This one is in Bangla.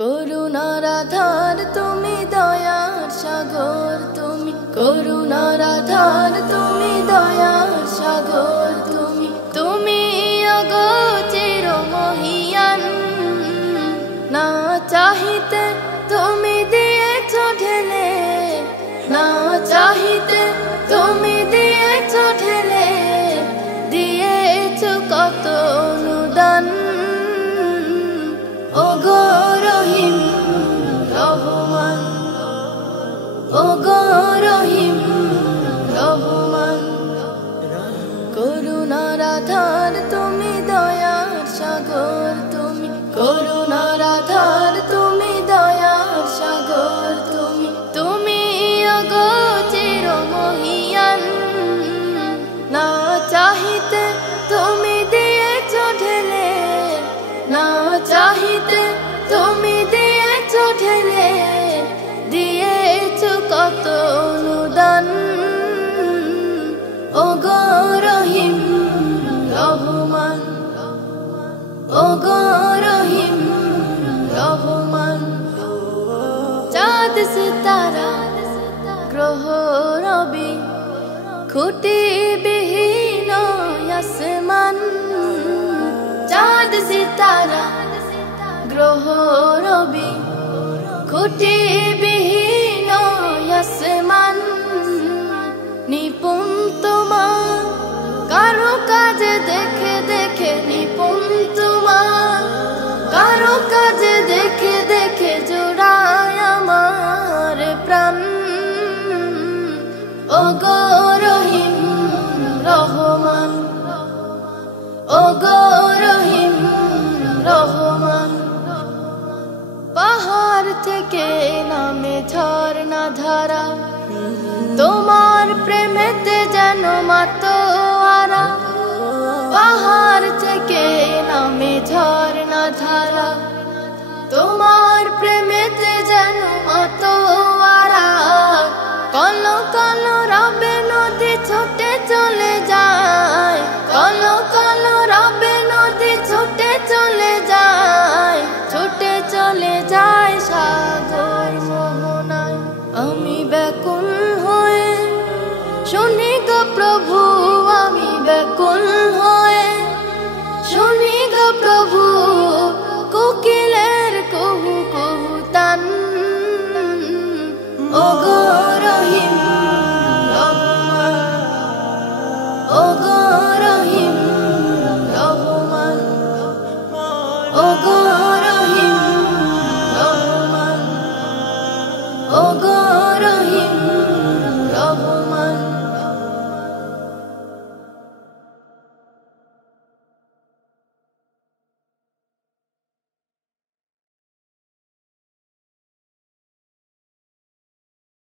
করুণার আধার তুমি, দয়ার সাগর তুমি, করুণার আধার তুমি, দয়ার সাগর তুমি, তুমি অগোচর মহিয়ান। না চাহিতে তুমি দিয়েছ ঢেলে, না চাহিতে তুমি দিয়েছ ঢেলে, দিয়েছ কত অনুদান। ওগো রহিম রহমান, ওগো রহিম রহমান, করুণার আধার তুমি, দয়ার সাগর তুমি, করুণার আধার তুমি, দয়ার সাগর তুমি, তুমি অগোচর মহিয়ান। না চাহিতে তুমি দিয়েছ ঢেলে, না চাহিতে তুমি দিয়েছ ঢেলে, দিয়েছ কত অনুদান। ওগো রহিম রহমান, ওগো রহিম রহমান, চাঁদ সিতারা গ্রহ রবি, খুঁটি বিহীন আসমান। চাঁদ সিতারা গ্রহ রবি, খুঁটি বিহীন আসমান। নিপুণ তোমার কারো কাজে দেখে দেখে, নিপুণ তোমার কারো কাজে দেখে দেখে, জোড়ায় আমার প্রাণ। ওগো রহিম রহমান, ওগো রহিম রহমান, পাহাড় থেকে নামে ঝর্ণা ধারা, তোমার প্রেমেতে যেন মাতোয়ারা। পাহাড় থেকে নামে ঝর্ণা ধারা,